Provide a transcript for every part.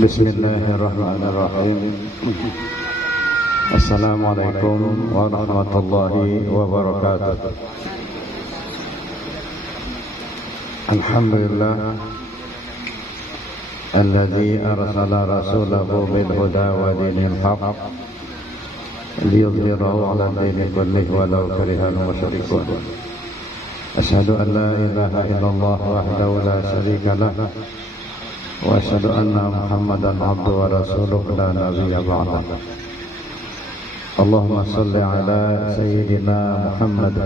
Bismillahirrahmanirrahim. Assalamualaikum warahmatullahi wabarakatuh. Alhamdulillah alladzi arsala rasulahu bil huda wa dinil haqq liyudhhirahu 'ala dini kullihi walau karihal musyrikun. Asyhadu an la ilaha illallah wahdahu la syarika lah wa asyhadu anna Muhammadan abduhu wa rasuluhu la nabiyya ba'dah. Allahumma shalli ala sayyidina Muhammad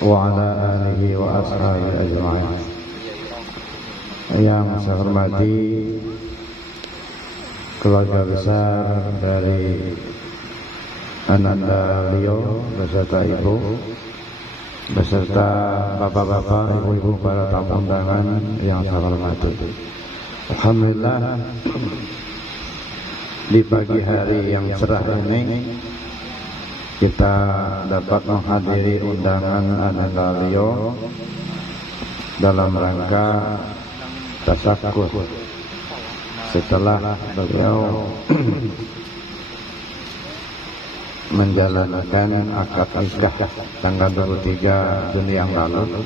wa ala alihi wa ashabihi ajma'in. Yang saya hormati keluarga besar dari Ananda Leo beserta ibu, beserta bapak-bapak, ibu-ibu, para tamu undangan yang saya hormati. Alhamdulillah, di pagi hari yang cerah ini kita dapat menghadiri undangan Ananda Leo dalam rangka tasyakur setelah beliau menjalankan akad nikah tanggal 23 Juni yang lalu.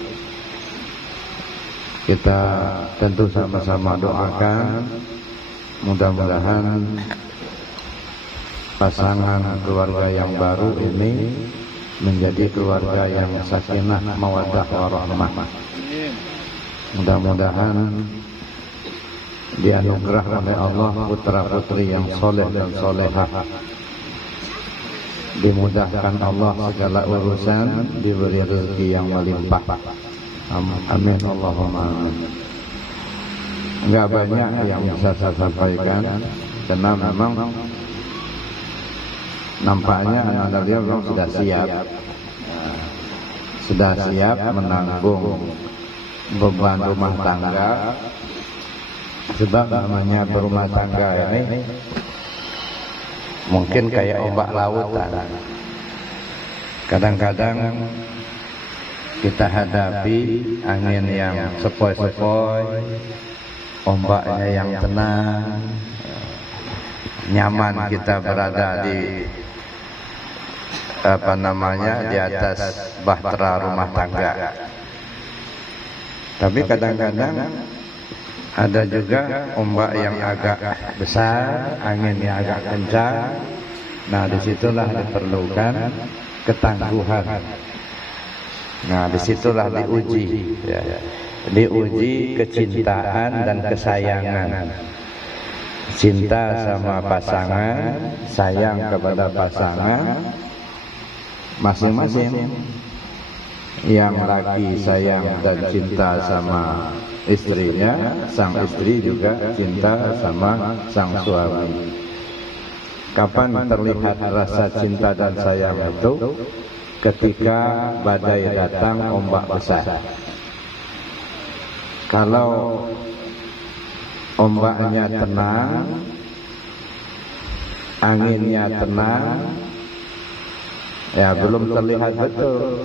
Kita tentu sama-sama doakan mudah-mudahan pasangan keluarga yang baru ini menjadi keluarga yang sakinah, mawaddah, warahmah. Mudah-mudahan dianugerah oleh Allah putra-putri yang soleh dan solehah, dimudahkan Allah segala urusan, diberi rezeki yang melimpah. Amin Allahumma amin. Enggak banyak yang bisa saya sampaikan karena memang nampaknya Ananda Leo memang sudah siap menanggung beban rumah tangga, sebab namanya berumah tangga ini mungkin kayak ombak lautan. Kadang-kadang kita hadapi angin yang sepoi-sepoi, ombaknya yang tenang, nyaman kita berada di di atas bahtera rumah tangga. Tapi kadang-kadang ada juga ombak yang agak besar, angin yang agak kencang. Nah, disitulah diperlukan ketangguhan. Nah, disitulah diuji, ya. Diuji kecintaan dan kesayangan. Cinta sama pasangan, sayang kepada pasangan masing-masing. Yang laki sayang dan cinta sama istrinya, sang istri juga cinta sama sang suami. Kapan terlihat rasa cinta dan sayang itu? Ketika badai datang, ombak besar. Kalau ombaknya tenang, anginnya tenang, ya belum terlihat betul.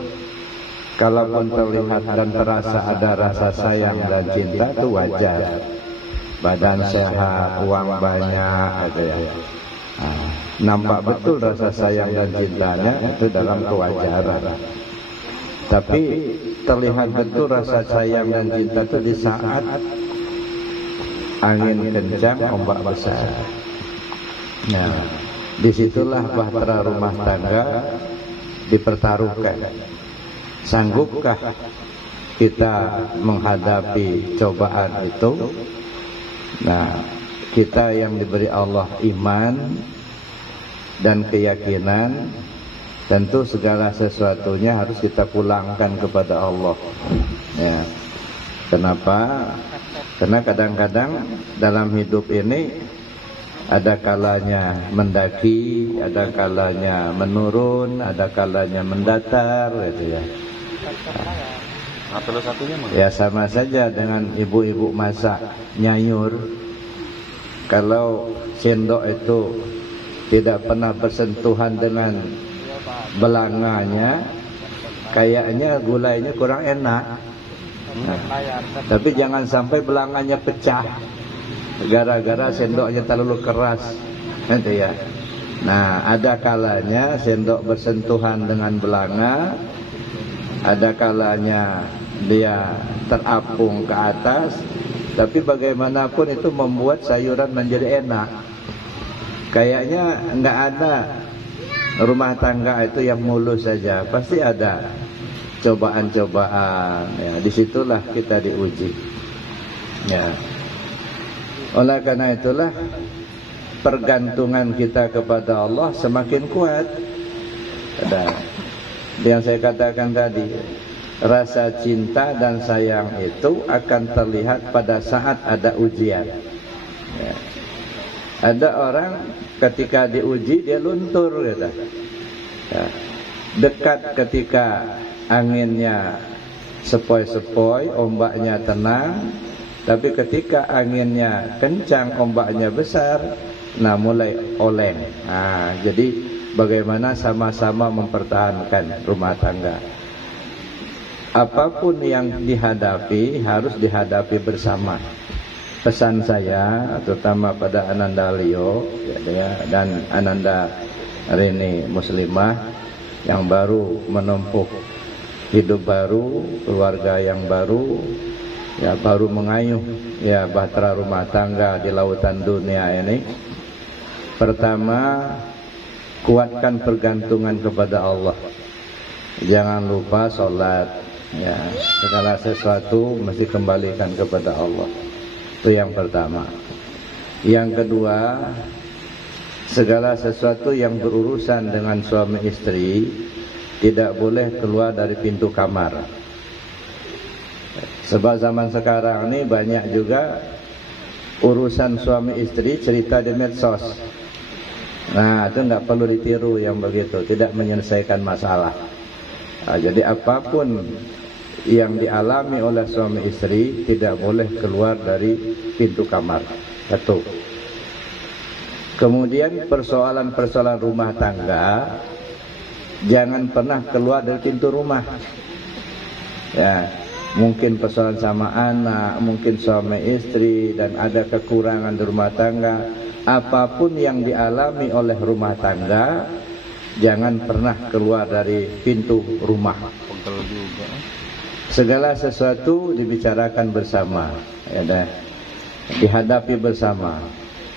Kalaupun terlihat dan terasa ada rasa sayang dan cinta, itu wajar. Badan sehat, uang banyak, gitu ya. Nah, nampak betul rasa sayang dan cintanya itu dalam kewajaran. Tapi terlihat betul rasa sayang dan cinta itu di saat angin kencang, ombak besar. Nah, disitulah bahtera rumah tangga dipertaruhkan. Sanggupkah kita menghadapi cobaan itu? Nah, kita yang diberi Allah iman dan keyakinan, tentu segala sesuatunya harus kita pulangkan kepada Allah. Ya. Kenapa? Karena kadang-kadang dalam hidup ini ada kalanya mendaki, ada kalanya menurun, ada kalanya mendatar, gitu ya. Ya sama saja dengan ibu-ibu masak nyayur. Kalau sendok itu tidak pernah bersentuhan dengan belanganya, kayaknya gulainya kurang enak. Nah, tapi jangan sampai belanganya pecah. gara-gara sendoknya terlalu keras, gitu ya. Nah, ada kalanya sendok bersentuhan dengan belanga, ada kalanya dia terapung ke atas, tapi bagaimanapun itu membuat sayuran menjadi enak. Kayaknya nggak ada rumah tangga itu yang mulus saja, pasti ada cobaan-cobaan. Ya, disitulah kita diuji. Ya. Oleh karena itulah pergantungan kita kepada Allah semakin kuat. Ada yang saya katakan tadi, rasa cinta dan sayang itu akan terlihat pada saat ada ujian. Ya. Ada orang ketika diuji dia luntur, gitu. Ya. Dekat ketika anginnya sepoi-sepoi, ombaknya tenang, tapi ketika anginnya kencang, ombaknya besar, nah mulai oleng. Nah, jadi bagaimana sama-sama mempertahankan rumah tangga. Apapun yang dihadapi harus dihadapi bersama. Pesan saya terutama pada Ananda Leo ya, dan Ananda Rini Muslimah yang baru menempuh hidup baru, keluarga yang baru, ya baru mengayuh ya bahtera rumah tangga di lautan dunia ini. Pertama, kuatkan pergantungan kepada Allah. Jangan lupa sholat. Ya, segala sesuatu mesti kembalikan kepada Allah. Itu yang pertama. Yang kedua, segala sesuatu yang berurusan dengan suami istri tidak boleh keluar dari pintu kamar. Sebab zaman sekarang ini banyak juga urusan suami istri cerita di medsos. Nah, itu nggak perlu ditiru yang begitu, tidak menyelesaikan masalah. Nah, jadi apapun yang dialami oleh suami istri tidak boleh keluar dari pintu kamar. Satu. Kemudian persoalan-persoalan rumah tangga jangan pernah keluar dari pintu rumah. Ya, mungkin persoalan sama anak, mungkin suami istri dan ada kekurangan di rumah tangga. Apapun yang dialami oleh rumah tangga jangan pernah keluar dari pintu rumah. Segala sesuatu dibicarakan bersama, ya dah, dihadapi bersama.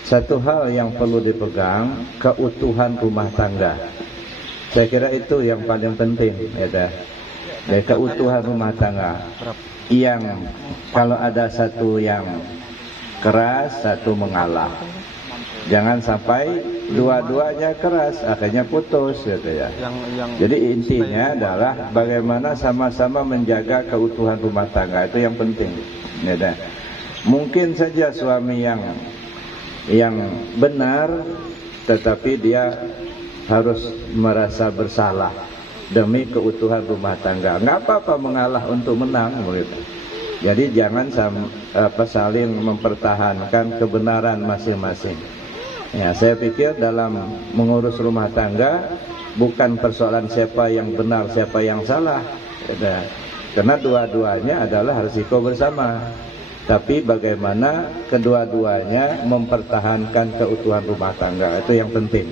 Satu hal yang perlu dipegang, keutuhan rumah tangga. Saya kira itu yang paling penting, ya dah. Dari keutuhan rumah tangga. Yang kalau ada satu yang keras, satu mengalah. Jangan sampai dua-duanya keras, akhirnya putus, gitu ya. Jadi intinya adalah bagaimana sama-sama menjaga keutuhan rumah tangga, itu yang penting. Ya, mungkin saja suami yang benar, tetapi dia harus merasa bersalah demi keutuhan rumah tangga. Nggak apa-apa mengalah untuk menang, begitu. Jadi jangan saling mempertahankan kebenaran masing-masing. Ya, saya pikir dalam mengurus rumah tangga bukan persoalan siapa yang benar, siapa yang salah. Ya, karena dua-duanya adalah risiko bersama. Tapi bagaimana kedua-duanya mempertahankan keutuhan rumah tangga, itu yang penting.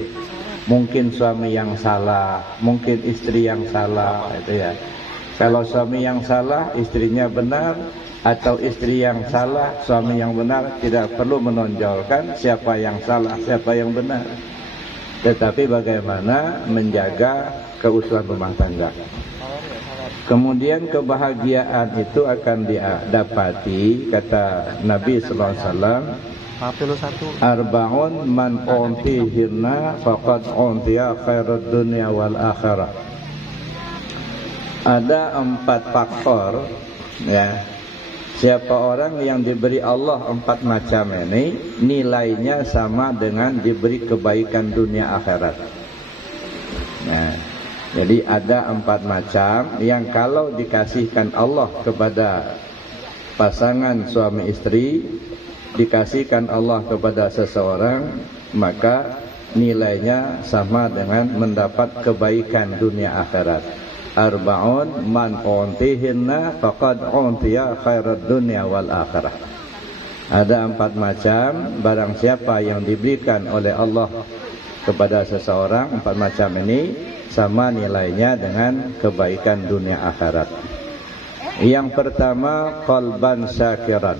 Mungkin suami yang salah, mungkin istri yang salah, itu ya. Kalau suami yang salah, istrinya benar, atau istri yang salah, suami yang benar, tidak perlu menonjolkan siapa yang salah, siapa yang benar. Tetapi bagaimana menjaga keutuhan rumah tangga. Kemudian kebahagiaan itu akan didapati, kata Nabi SAW, arba'un man untihirna faqad untiya khairud dunya wal akhirah. Ada 4 faktor, ya. Siapa orang yang diberi Allah 4 macam ini, nilainya sama dengan diberi kebaikan dunia akhirat. Nah, jadi ada 4 macam yang kalau dikasihkan Allah kepada pasangan suami istri, dikasihkan Allah kepada seseorang, maka nilainya sama dengan mendapat kebaikan dunia akhirat. Arba'un man untihinna faqad untiya khairat dunya wal akhirah. Ada 4 macam barang siapa yang diberikan oleh Allah kepada seseorang, 4 macam ini sama nilainya dengan kebaikan dunia akhirat. Yang pertama, qalban syakiran,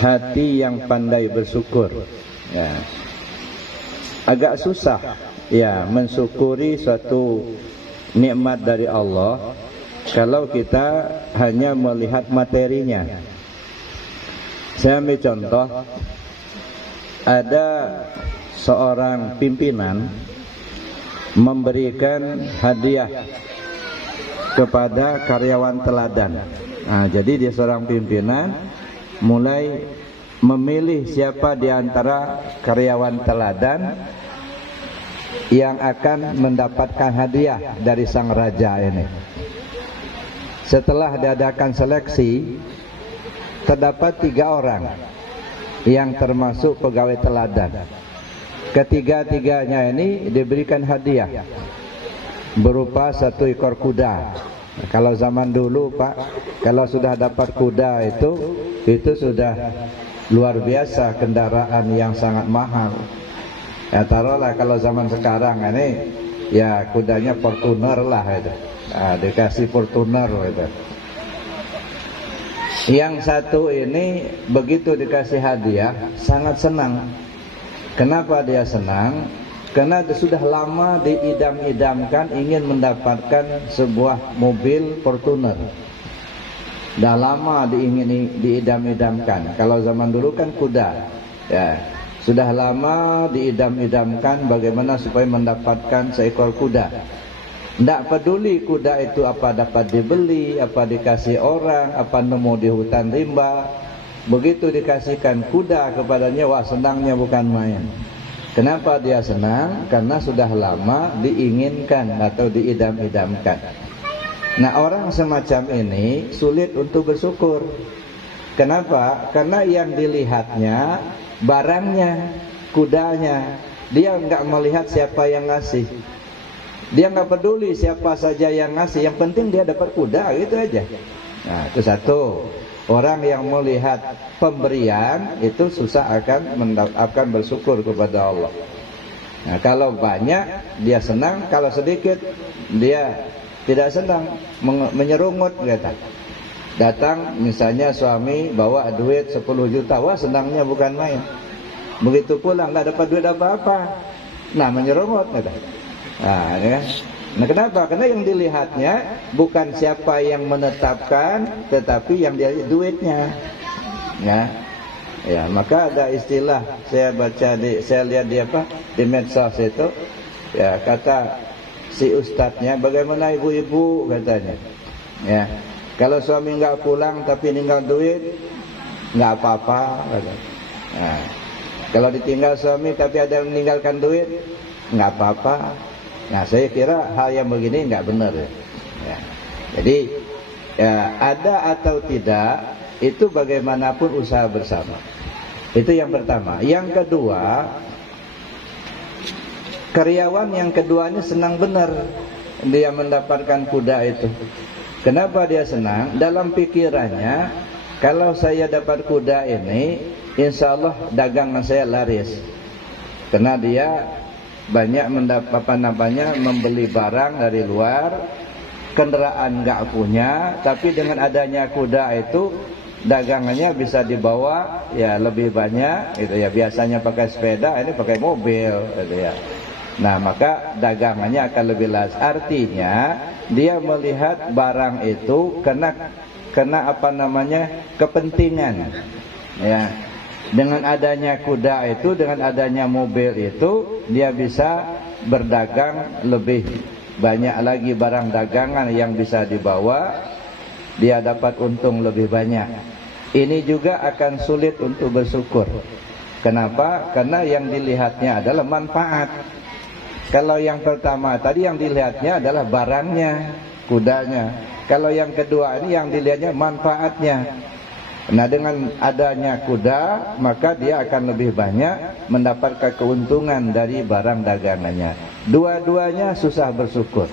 hati yang pandai bersyukur. Ya. Agak susah ya mensyukuri suatu nikmat dari Allah kalau kita hanya melihat materinya. Saya ambil contoh, ada seorang pimpinan memberikan hadiah kepada karyawan teladan. Nah, jadi dia seorang pimpinan mulai memilih siapa di antara karyawan teladan yang akan mendapatkan hadiah dari sang raja ini. Setelah diadakan seleksi, terdapat 3 orang yang termasuk pegawai teladan. Ketiga-tiganya ini diberikan hadiah berupa 1 ekor kuda. Kalau zaman dulu Pak, kalau sudah dapat kuda itu sudah luar biasa, kendaraan yang sangat mahal. Ya taruhlah kalau zaman sekarang ini ya kudanya Fortuner lah itu. Nah, dikasih Fortuner itu. Yang satu ini begitu dikasih hadiah sangat senang. Kenapa dia senang? Karena sudah lama diidam-idamkan ingin mendapatkan sebuah mobil Fortuner. Dah lama diidam-idamkan. Kalau zaman dulu kan kuda. Ya, sudah lama diidam-idamkan bagaimana supaya mendapatkan seekor kuda. Tidak peduli kuda itu apa dapat dibeli, apa dikasih orang, apa nemu di hutan rimba. Begitu dikasihkan kuda kepadanya, wah senangnya bukan main. Kenapa dia senang? Karena sudah lama diinginkan atau diidam-idamkan. Nah, orang semacam ini sulit untuk bersyukur. Kenapa? Karena yang dilihatnya barangnya, kudanya. Dia enggak melihat siapa yang ngasih. Dia enggak peduli siapa saja yang ngasih, yang penting dia dapat kuda, gitu aja. Nah, itu satu. Orang yang melihat pemberian itu susah akan bersyukur kepada Allah. Nah, kalau banyak dia senang, kalau sedikit dia tidak senang, menyerungut kata. Datang misalnya suami bawa duit 10 juta, wah senangnya bukan main. Begitu pulang enggak dapat duit apa-apa. Nah, menyerungut kata. Nah, ya kan? Nah, kenapa? Karena yang dilihatnya bukan siapa yang menetapkan, tetapi yang dia duitnya. Ya, maka ada istilah saya lihat di medsos itu, ya kata si ustadznya, bagaimana ibu-ibu katanya. Ya, kalau suami nggak pulang tapi ninggal duit, nggak apa-apa. Nah, kalau ditinggal suami tapi ada yang meninggalkan duit, nggak apa-apa. Nah, saya kira hal yang begini nggak benar ya. Jadi ya, ada atau tidak itu bagaimanapun usaha bersama. Itu yang pertama. Yang kedua, karyawan yang kedua ini senang benar dia mendapatkan kuda itu. Kenapa dia senang? Dalam pikirannya, kalau saya dapat kuda ini, insya Allah dagangan saya laris. Karena dia banyak membeli barang dari luar, kendaraan nggak punya, tapi dengan adanya kuda itu dagangannya bisa dibawa ya lebih banyak gitu ya. Biasanya pakai sepeda, ini pakai mobil gitu ya. Nah, maka dagangannya akan lebih luas. Artinya dia melihat barang itu kena kepentingan ya. Dengan adanya kuda itu, dengan adanya mobil itu, dia bisa berdagang lebih banyak lagi barang dagangan yang bisa dibawa, dia dapat untung lebih banyak. Ini juga akan sulit untuk bersyukur. Kenapa? Karena yang dilihatnya adalah manfaat. Kalau yang pertama tadi yang dilihatnya adalah barangnya, kudanya. Kalau yang kedua ini yang dilihatnya manfaatnya. Nah, dengan adanya kuda, maka dia akan lebih banyak mendapatkan keuntungan dari barang dagangannya. Dua-duanya susah bersyukur.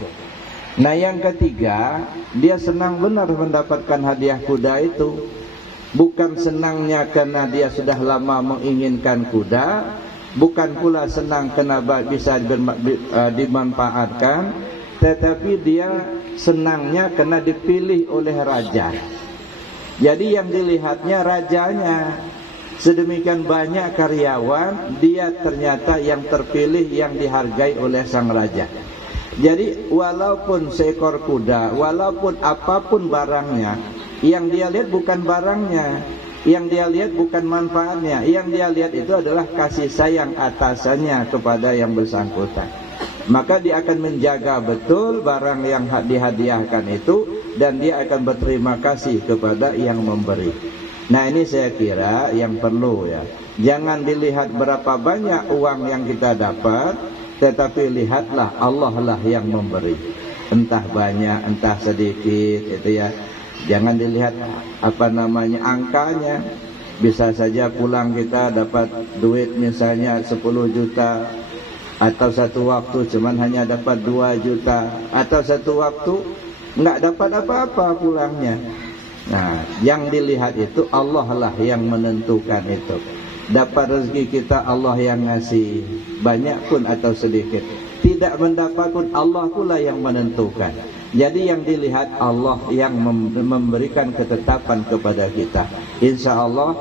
Nah, yang ketiga, dia senang benar mendapatkan hadiah kuda itu. bukan senangnya karena dia sudah lama menginginkan kuda, bukan pula senang karena bisa dimanfaatkan, tetapi dia senangnya karena dipilih oleh raja. Jadi yang dilihatnya rajanya. Sedemikian banyak karyawan, dia ternyata yang terpilih, yang dihargai oleh sang raja. Jadi walaupun seekor kuda, walaupun apapun barangnya, yang dia lihat bukan barangnya, yang dia lihat bukan manfaatnya, yang dia lihat itu adalah kasih sayang atasannya kepada yang bersangkutan. Maka dia akan menjaga betul barang yang dihadiahkan itu, dan dia akan berterima kasih kepada yang memberi. Nah, ini saya kira yang perlu ya. Jangan dilihat berapa banyak uang yang kita dapat, tetapi lihatlah Allah lah yang memberi. Entah banyak, entah sedikit, itu ya. Jangan dilihat angkanya. Bisa saja pulang kita dapat duit misalnya 10 juta, atau satu waktu cuman hanya dapat 2 juta, atau satu waktu nggak dapat apa-apa pulangnya. Nah, yang dilihat itu Allah lah yang menentukan itu. Dapat rezeki kita Allah yang ngasih, banyak pun atau sedikit. Tidak mendapat pun Allah pula yang menentukan. Jadi yang dilihat Allah yang memberikan ketetapan kepada kita. Insya Allah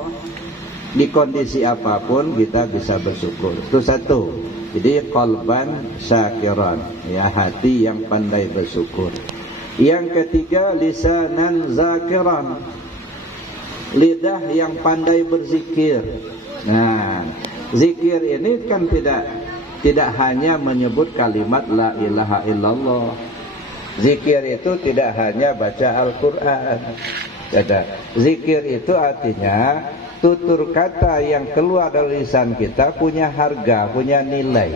di kondisi apapun kita bisa bersyukur. Itu satu. Jadi qalban syakiran, ya, hati yang pandai bersyukur. Yang ketiga, lisanan zakiran, lidah yang pandai berzikir. Nah, zikir ini kan tidak hanya menyebut kalimat la ilaha illallah. Zikir itu tidak hanya baca Al-Quran. Zikir itu artinya tutur kata yang keluar dari lisan kita punya harga, punya nilai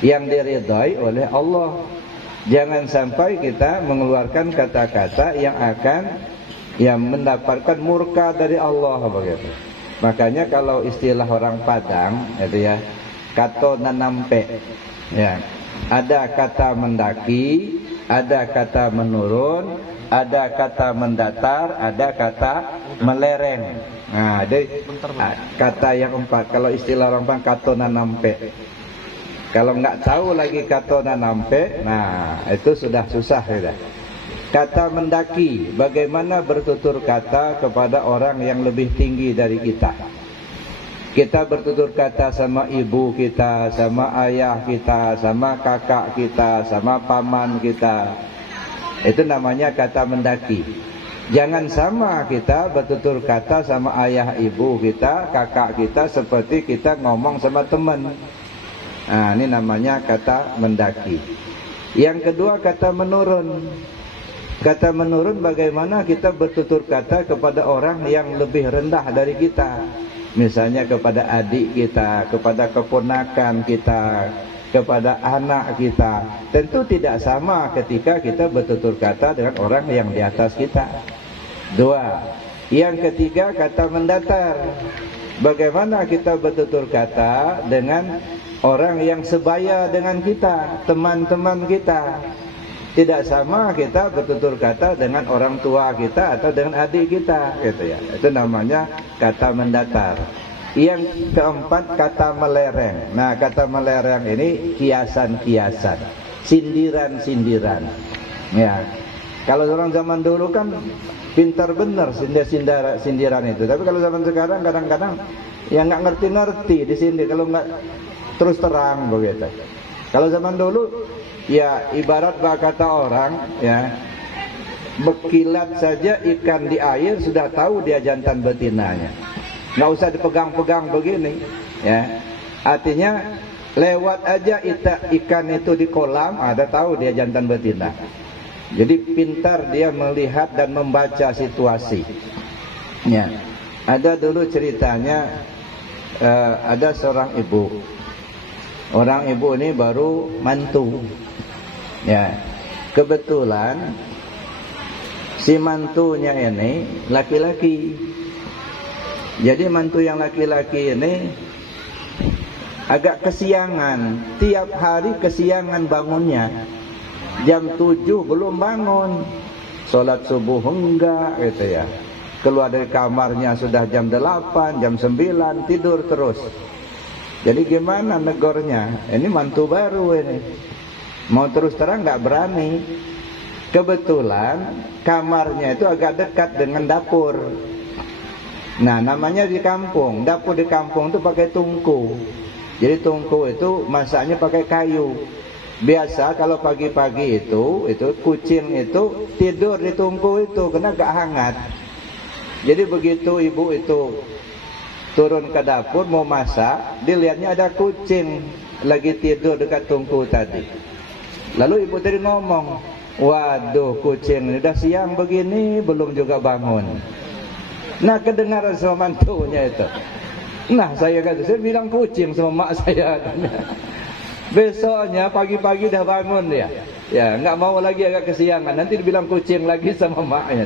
yang diridhai oleh Allah. Jangan sampai kita mengeluarkan kata-kata yang mendapatkan murka dari Allah begitu. Makanya kalau istilah orang Padang itu ya, kato nanampe, ya, ada kata mendaki, ada kata menurun, ada kata mendatar, ada kata melereng. Nah, ada kata yang empat. Kalau istilah orang Padang kato nanampe. Kalau nggak tahu lagi kata nanampe, nah itu sudah susah ya. Kata mendaki, bagaimana bertutur kata kepada orang yang lebih tinggi dari kita. Kita bertutur kata sama ibu kita, sama ayah kita, sama kakak kita, sama paman kita. Itu namanya kata mendaki. Jangan sama kita bertutur kata sama ayah ibu kita, kakak kita, seperti kita ngomong sama teman. Nah, ini namanya kata mendaki. Yang kedua, kata menurun. Kata menurun, bagaimana kita bertutur kata kepada orang yang lebih rendah dari kita. Misalnya kepada adik kita, kepada keponakan kita, kepada anak kita. Tentu tidak sama ketika kita bertutur kata dengan orang yang di atas kita. Dua. Yang ketiga, kata mendatar. Bagaimana kita bertutur kata dengan orang yang sebaya dengan kita, teman-teman kita. Tidak sama kita bertutur kata dengan orang tua kita atau dengan adik kita, gitu ya. Itu namanya kata mendatar. Yang keempat, kata melereng. Nah, kata melereng ini kiasan-kiasan, sindiran-sindiran. Ya. Kalau orang zaman dulu kan pintar benar sindiran itu. Tapi kalau zaman sekarang kadang-kadang ya nggak ngerti-ngerti disindir. Kalau nggak terus terang begitu. Kalau zaman dulu ya ibarat kata orang ya, berkilat saja ikan di air sudah tahu dia jantan betinanya. Nggak usah dipegang-pegang begini ya. Artinya lewat aja ikan itu di kolam ada tahu dia jantan betina. Jadi pintar dia melihat dan membaca situasi. Ya. Ada dulu ceritanya ada seorang ibu. Orang ibu ini baru mantu. Ya. Kebetulan si mantunya ini laki-laki. Jadi mantu yang laki-laki ini agak kesiangan. Tiap hari kesiangan bangunnya. Jam 7 belum bangun. Sholat subuh enggak gitu ya. keluar dari kamarnya sudah jam 8, jam 9, tidur terus. Jadi gimana negornya? Ini mantu baru ini. Mau terus terang nggak berani. Kebetulan kamarnya itu agak dekat dengan dapur. Nah, namanya di kampung, dapur di kampung itu pakai tungku. Jadi tungku itu masaknya pakai kayu. Biasa kalau pagi-pagi itu kucing itu tidur di tungku itu karena agak hangat. Jadi begitu ibu itu turun ke dapur mau masak, dilihatnya ada kucing lagi tidur dekat tungku tadi. Lalu ibu tadi ngomong, waduh kucing udah siang begini belum juga bangun. Nah, kedengaran sama mantunya itu. Nah, saya bilang kucing sama mak saya. Besoknya pagi-pagi udah bangun dia. Ya, nggak mau lagi agak kesiangan. Nanti dibilang kucing lagi sama maknya.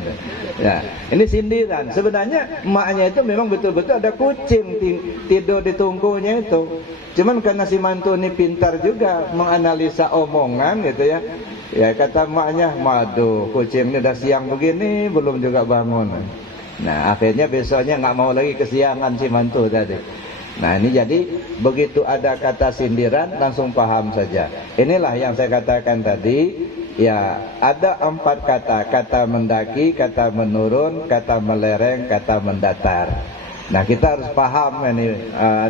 Ya, ini sindiran. Sebenarnya maknya itu memang betul-betul ada kucing tidur di tungkunya itu. Cuman karena si mantu ini pintar juga menganalisa omongan gitu ya. Ya, kata maknya, waduh kucing ini udah siang begini belum juga bangun. Nah, akhirnya besoknya nggak mau lagi kesiangan si mantu tadi. Nah, ini jadi begitu ada kata sindiran langsung paham saja. Inilah yang saya katakan tadi. Ya, ada 4 kata. Kata mendaki, kata menurun, kata melereng, kata mendatar. Nah, kita harus paham ini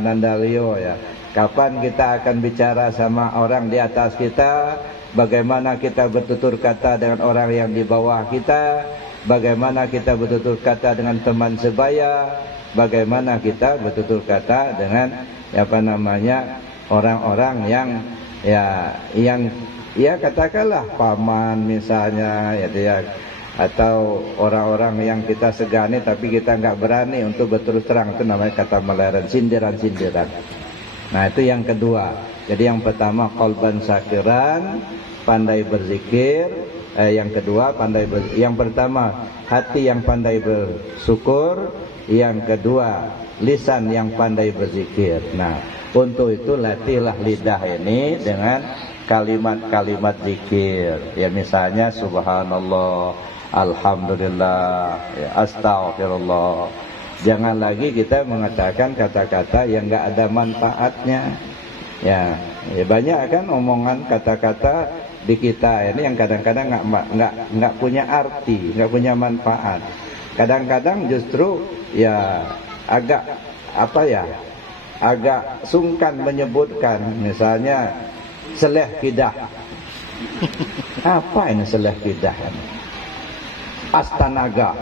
Nandalio ya. Kapan kita akan bicara sama orang di atas kita, bagaimana kita bertutur kata dengan orang yang di bawah kita, bagaimana kita bertutur kata dengan teman sebaya, bagaimana kita bertutur kata dengan orang-orang yang katakanlah paman misalnya ya, atau orang-orang yang kita segani tapi kita nggak berani untuk berterus terang, itu namanya kata melereng, sindiran-sindiran. Nah, itu yang kedua. Jadi yang pertama qalban syakiran, pandai berzikir. Yang kedua yang pertama hati yang pandai bersyukur, yang kedua lisan yang pandai berzikir. Nah, untuk itu latihlah lidah ini dengan kalimat-kalimat zikir. Ya, misalnya subhanallah, alhamdulillah, ya, astaghfirullah. Jangan lagi kita mengatakan kata-kata yang enggak ada manfaatnya. Ya, banyak kan omongan kata-kata di kita ini yang kadang-kadang enggak punya arti, enggak punya manfaat. Kadang-kadang justru ya agak agak sungkan menyebutkan, misalnya seleh kidah. Apa ini seleh kidah? Astanaga.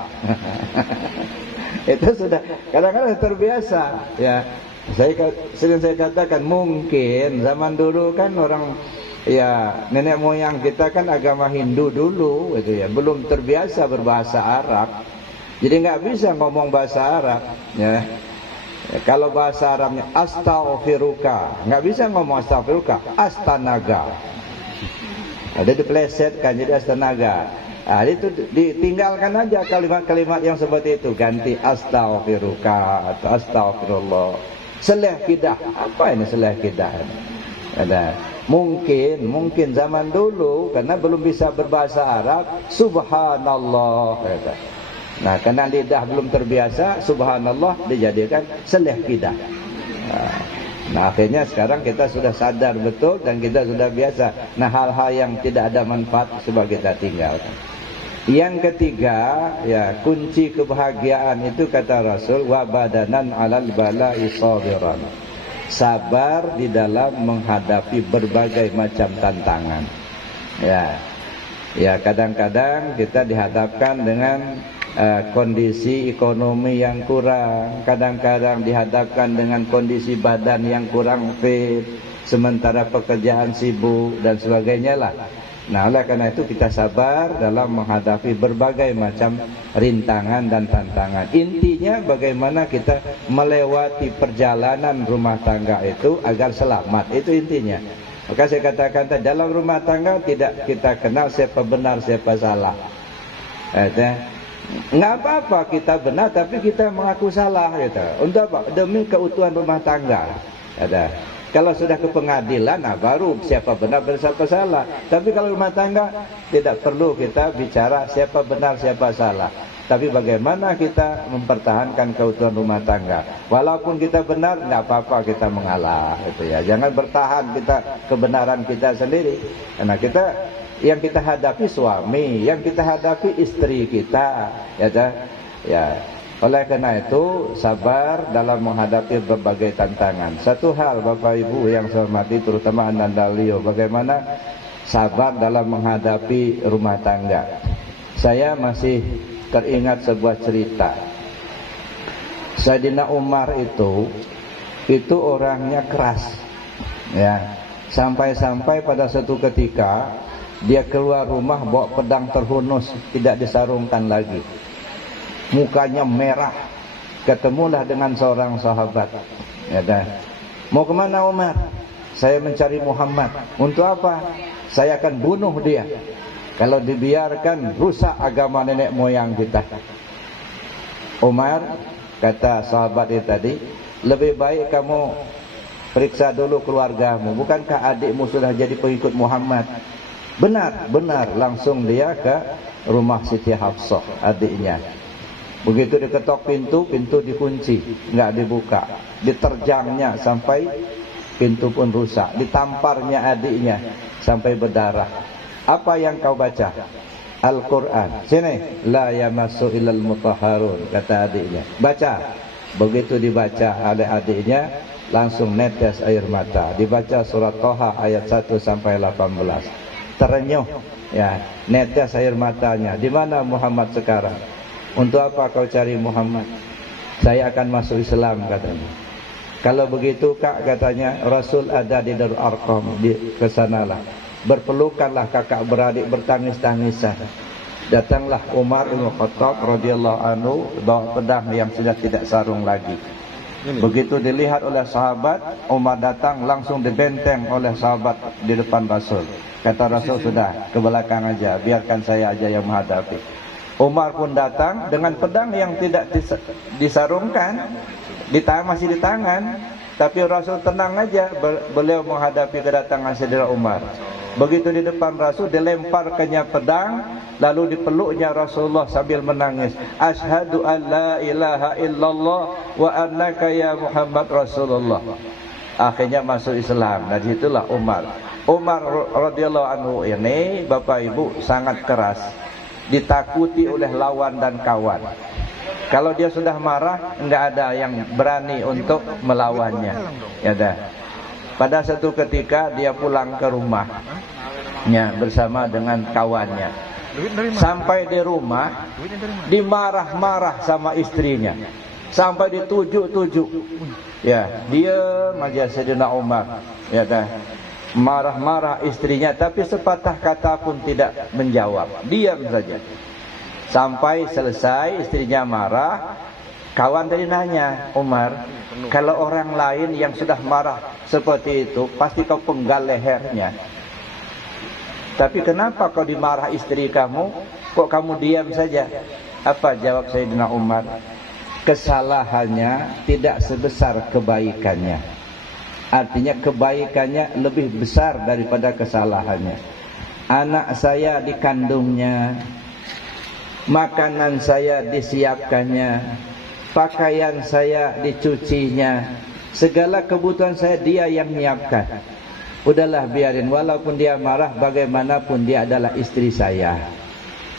Itu sudah kadang-kadang terbiasa ya. Sering saya katakan, mungkin zaman dulu kan orang ya nenek moyang kita kan agama Hindu dulu itu ya, belum terbiasa berbahasa Arab. Jadi nggak bisa ngomong bahasa Arab ya. Kalau bahasa Arabnya astaghfiruka, nggak bisa ngomong astaghfiruka, astanaga. Ada diplesetkan jadi astanaga. Nah, itu ditinggalkan aja kalimat-kalimat yang seperti itu, ganti astaghfiruka atau astagfirullah. Seleh kidah, apa ini seleh kidah? Ada mungkin zaman dulu karena belum bisa berbahasa Arab, subhanallah kata. Nah, karena lidah belum terbiasa, subhanallah dijadikan seleh kidah. Nah, akhirnya sekarang kita sudah sadar betul dan kita sudah biasa. Nah, hal-hal yang tidak ada manfaat coba kita tinggalkan. Yang ketiga, ya, kunci kebahagiaan itu kata Rasul, wa badanan 'alal bala'i sabiran. Sabar di dalam menghadapi berbagai macam tantangan. Ya, kadang-kadang kita dihadapkan dengan kondisi ekonomi yang kurang, kadang-kadang dihadapkan dengan kondisi badan yang kurang fit, sementara pekerjaan sibuk dan sebagainya lah. Nah, oleh karena itu kita sabar dalam menghadapi berbagai macam rintangan dan tantangan. Intinya bagaimana kita melewati perjalanan rumah tangga itu agar selamat, itu intinya. Maka saya katakan tadi, dalam rumah tangga tidak kita kenal siapa benar siapa salah. Nggak apa-apa kita benar tapi kita mengaku salah gitu. Untuk apa? Demi keutuhan rumah tangga. Kalau sudah ke pengadilan, nah baru siapa benar dan siapa salah. Tapi kalau rumah tangga tidak perlu kita bicara siapa benar siapa salah. Tapi bagaimana kita mempertahankan keutuhan rumah tangga? Walaupun kita benar, nggak apa-apa kita mengalah, gitu ya. Jangan bertahan kita kebenaran kita sendiri. Karena yang kita hadapi suami, yang kita hadapi istri kita, ya, ya. Oleh karena itu, sabar dalam menghadapi berbagai tantangan. Satu hal, Bapak Ibu yang saya hormati, terutama Anandalio, bagaimana sabar dalam menghadapi rumah tangga. Saya masih teringat sebuah cerita. Sayyidina Umar itu orangnya keras, ya. Sampai-sampai pada suatu ketika dia keluar rumah bawa pedang terhunus, tidak disarungkan lagi. Mukanya merah. Ketemulah dengan seorang sahabat. Ya, mau kemana Umar? Saya mencari Muhammad. Untuk apa? Saya akan bunuh dia. Kalau dibiarkan rusak agama nenek moyang kita. Umar, kata sahabat itu tadi, lebih baik kamu periksa dulu keluargamu. Bukankah adikmu sudah jadi pengikut Muhammad? Benar. Langsung dia ke rumah Siti Hafsah, adiknya. Begitu diketok pintu dikunci, nggak dibuka. Diterjangnya sampai pintu pun rusak. Ditamparnya adiknya sampai berdarah. Apa yang kau baca? Al-Quran. Sini, la yamassu illal mutahharun, kata adiknya. Baca. Begitu dibaca oleh adiknya, langsung netes air mata. Dibaca surat Thaha ayat 1 sampai 18. Terenyuh, ya, netes air matanya. Di mana Muhammad sekarang? Untuk apa kau cari Muhammad? Saya akan masuk Islam, katanya. Kalau begitu Kak, katanya, Rasul ada di Darul Arqam, ke sanalah. Berpelukanlah kakak beradik, bertangis-tangisan. Datanglah Umar bin Khattab radhiyallahu anhu bawa pedang yang sudah tidak sarung lagi. Begitu dilihat oleh sahabat, Umar datang langsung dibenteng oleh sahabat di depan Rasul. Kata Rasul, sudah ke belakang aja, biarkan saya aja yang menghadapi. Umar pun datang dengan pedang yang tidak disarungkan, masih di tangan. Tapi Rasul tenang aja, beliau menghadapi kedatangan Sayyidina Umar. Begitu di depan Rasul, dilemparkannya pedang, lalu dipeluknya Rasulullah sambil menangis. Asyhadu an la ilaha illallah wa annaka ya Muhammad Rasulullah. Akhirnya masuk Islam. Dan itulah Umar. Umar radhiyallahu anhu ini, Bapak Ibu, sangat keras. Ditakuti oleh lawan dan kawan. Kalau dia sudah marah, enggak ada yang berani untuk melawannya. Ya dah. Pada satu ketika dia pulang ke rumahnya bersama dengan kawannya. Sampai di rumah, dimarah-marah sama istrinya. Sampai ditujuk-tujuk. Ya, diam aja Sayyidina Umar. Ya dah. Marah-marah istrinya, tapi sepatah kata pun tidak menjawab. Diam saja. Sampai selesai istrinya marah, kawan tadi nanya, Umar, kalau orang lain yang sudah marah seperti itu, pasti kau penggal lehernya. Tapi kenapa kau dimarah istri kamu, kok kamu diam saja? Apa jawab Sayyidina Umar? Kesalahannya tidak sebesar kebaikannya. Artinya kebaikannya lebih besar daripada kesalahannya. Anak saya dikandungnya, makanan saya disiapkannya, pakaian saya dicucinya, segala kebutuhan saya dia yang menyiapkan. Udahlah biarin, walaupun dia marah, bagaimanapun dia adalah istri saya.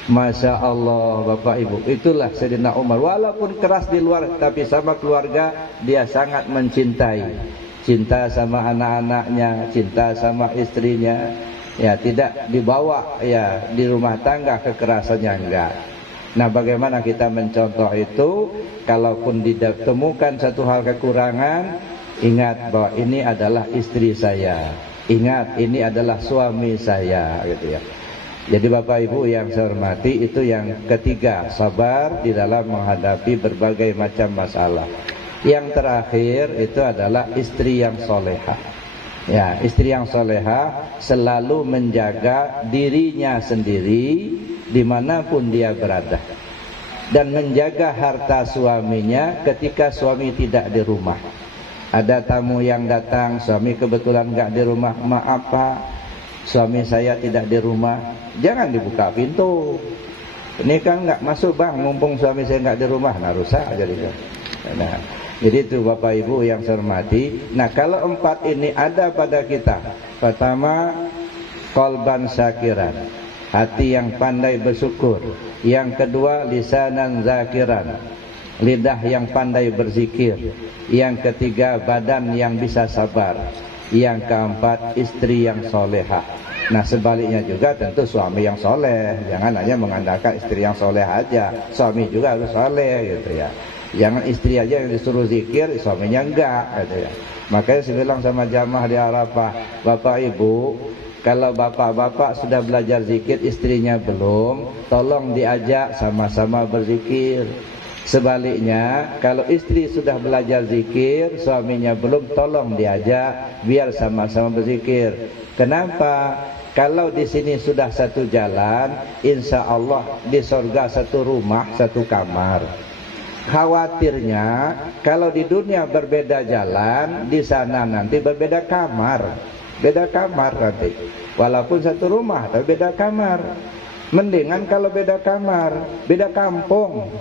Masya Allah, Bapak Ibu, itulah Sayyidina Umar. Walaupun keras di luar, tapi sama keluarga dia sangat mencintai. Cinta sama anak-anaknya, cinta sama istrinya. Ya, tidak dibawa ya di rumah tangga kekerasannya, enggak. Nah, bagaimana kita mencontoh itu? Kalaupun ditemukan satu hal kekurangan, ingat bahwa ini adalah istri saya. Ingat, ini adalah suami saya, gitu ya. Jadi Bapak Ibu yang saya hormati, itu yang ketiga, sabar di dalam menghadapi berbagai macam masalah. Yang terakhir itu adalah istri yang solehah. Ya, istri yang solehah selalu menjaga dirinya sendiri dimanapun dia berada, dan menjaga harta suaminya ketika suami tidak di rumah. Ada tamu yang datang, suami kebetulan nggak di rumah, maaf Pak, suami saya tidak di rumah. Jangan dibuka pintu. Ini kan nggak masuk bang, mumpung suami saya nggak di rumah, nah rusak jadi kan. Nah, jadi itu Bapak Ibu yang saya hormati. Nah kalau 4 ini ada pada kita, pertama qalban syakiran, hati yang pandai bersyukur. Yang kedua lisanan zakiran, lidah yang pandai berzikir. Yang ketiga badan yang bisa sabar. Yang keempat istri yang solehah. Nah sebaliknya juga tentu suami yang soleh. Jangan hanya mengandalkan istri yang soleh aja, suami juga harus soleh gitu ya. Jangan istri aja yang disuruh zikir, suaminya enggak gitu ya. Makanya saya bilang sama jamaah di Arafah, Bapak Ibu, kalau bapak-bapak sudah belajar zikir, istrinya belum, tolong diajak sama-sama berzikir. Sebaliknya, kalau istri sudah belajar zikir, suaminya belum, tolong diajak biar sama-sama berzikir. Kenapa? Kalau di sini sudah satu jalan, insya Allah di surga satu rumah, satu kamar. Khawatirnya kalau di dunia berbeda jalan, di sana nanti berbeda kamar. Beda kamar nanti. Walaupun satu rumah, tapi beda kamar. Mendingan kalau beda kamar, beda kampung.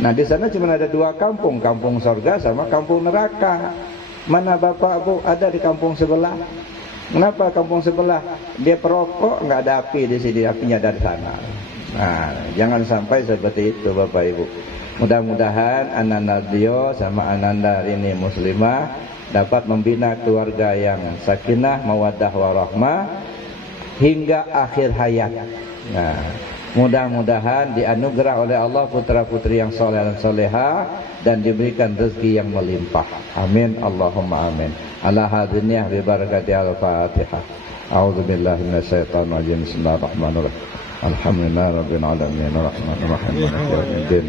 Nah di sana cuma ada 2 kampung, kampung surga sama kampung neraka. Mana Bapak Bu ada di kampung sebelah? Kenapa kampung sebelah? Dia perokok, nggak ada api di sini, apinya dari sana. Nah, jangan sampai seperti itu Bapak Ibu. Mudah-mudahan Ananda Dio sama Ananda ini muslimah dapat membina keluarga yang sakinah, mawaddah warahmah hingga akhir hayat. Nah, mudah-mudahan dianugerah oleh Allah putra-putri yang soleh dan soleha dan diberikan rezeki yang melimpah. Amin Allahumma amin. Ala hadiniyah bi barakati al-Fatihah. A'udzu billahi minasyaitonir rajim. Bismillahirrahmanirrahim. Alhamdulillahi rabbil alamin arrahmanir rahim maliki yaumiddin.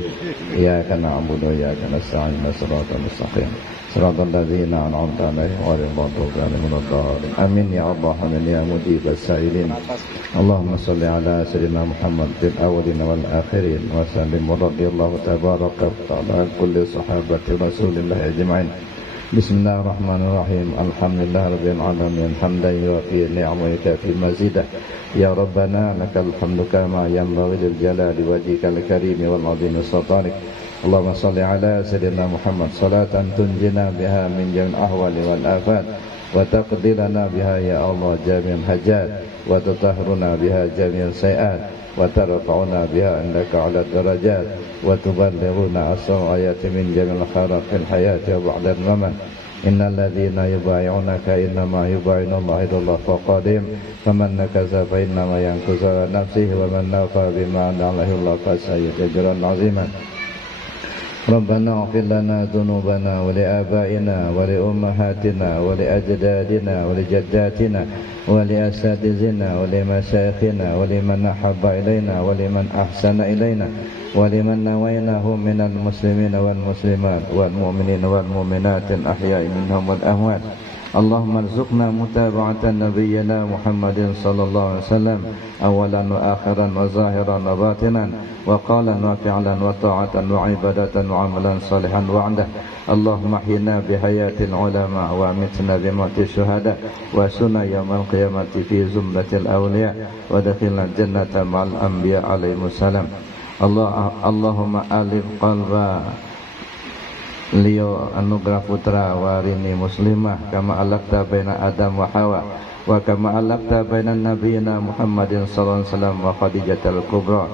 Iyyaka na'budu wa iyyaka nasta'in. Shiratal mustaqim. Shiratal ladzina an'amta 'alaihim ghairil maghdubi 'alaihim waladdallin. Amin ya Allah, amin ya mujibas sa'ilin. Allahumma shalli ala sayyidina Muhammad fil awwalin wal akhirin wa sallim wa radiyallahu tabaraka wa ta'ala kulli sahabati Rasulillah ajma'in. Bismillahirrahmanirrahim. Alhamdulillahirabbil alamin hamdan yuwafi ni'amaka fi mazidah. Ya Rabbana lakal hamdu kama yanbaghi lil jalali wajhikal karim wal 'azimi sultanik. Allahumma shalli ala sayyidina Muhammad salatan tunjina biha min jamil ahwali wal afat wa taqdi lana biha ya Allah jami'al hajat wa tutahhiruna biha jami'al sayiat wa tarfa'una biha indaka 'ala darajat wa tuballighuna asra ayati min jamil khairat fil hayati wa ba'da al-mamat. Innal ladzina yubay'unaka innama yubay'una Allah idullah faqadim faman nakaza fa innama yankuzu ala nafsihi wa man nafa bima an'ala Allah fa sayyidul aziman. Rabbana ighfir lana dhunubana wa li abaina wa li ummahatina wa li ajdadina wa li jaddatina wa li asatizina wa li masyayikhina wa liman ahabba ilaina wa liman ahsana ilaina wa liman nawaynahum minal muslimina wal muslimat wal mu'minina wal mu'minatin ahya'i minhum wal amwat. Allahumma arzuqna mutaba'atan nabiyyina Muhammadin sallallahu alaihi wasallam awalan wa akhiran wa zahiran wa batinan wa qalan wa fi'lan wa ta'atan wa ibadatan wa amalan salihan wa 'indah. Allahumma ahyina bihayatil ulama wa amitna bimauti syuhada wa sunna yaumal qiyamati fi zumratil awliya wa dakhilna jannata ma'al anbiya alaihimus salam. Allahumma alif qalba Leo anugerah putra warini muslimah kama alaqta baina Adam wa Hawa wa kama alaqta baina nabiyina Muhammadin sallallahu alaihi wasallam wa Khadijatul Kubra.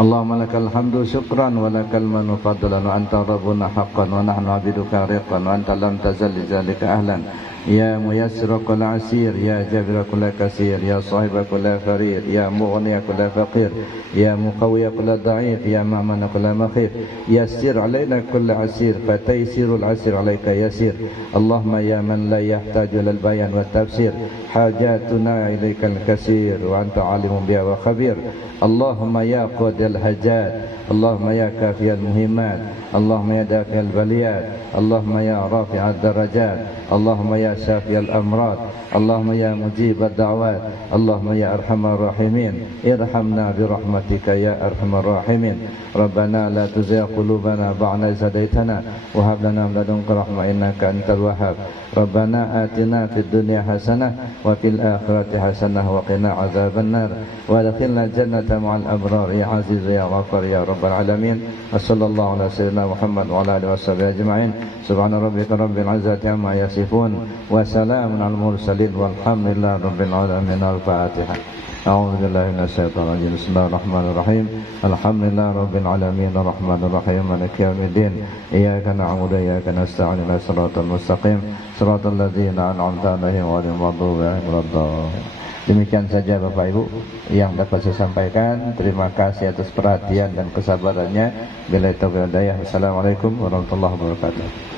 Allahumma lakal hamdu syukran wa lakal manu fadlan wa anta rabbuna haqqan wa nahnu abiduka riqan wa anta lam tazal li zalika ahlan. Ya muyassira kull asir, ya jabira kull kasir, ya sahiba kull farir, ya mughniya kull faqir, ya muqawwiya kull da'if, ya ma'mana kull makhif, yassir alaina kull asir, fataysirul asir alayka yasir. Allahumma ya man la yahtaju lil bayan wa tafsir, hajatuna ilaikal kasir wa anta alimun biha wa khabir. Allahumma ya qadil hajat, Allahumma ya kafiyal muhimmat, اللهم يا دافع البليات، اللهم يا رافع الدرجات، اللهم يا شافي الأمراض، اللهم يا مجيب الدعوات، اللهم يا أرحم الراحمين ارحمنا برحمتك يا أرحم الراحمين. ربنا لا تزغ قلوبنا بعد إذ هديتنا وهب لنا من لدنك رحمة إنك أنت الوهاب. ربنا آتنا في الدنيا حسنة وفي الآخرة حسنة وقنا عذاب النار وادخلنا الجنة مع الأبرار يا عزيز يا غفار يا رب العالمين. وصلى الله على سيدنا محمد وعلى آله وصحبه أجمعين. سبحان ربك رب العزة عما يصفون وسلام على المرسلين والحمد لله رب العالمين. الفاتحة. أعوذ بالله من الشيطان الرجيم. بسم الله الرحمن الرحيم. الحمد لله رب العالمين الرحمن الرحيم مالك يوم الدين. إياك نعبد وإياك نستعين اهدنا الصراط المستقيم صراط الذين أنعمت عليهم غير المغضوب عليهم ولا الضالين. Demikian saja Bapak Ibu yang dapat saya sampaikan. Terima kasih atas perhatian dan kesabarannya. Billahi taufiq wal hidayah. Wassalamualaikum warahmatullahi wabarakatuh.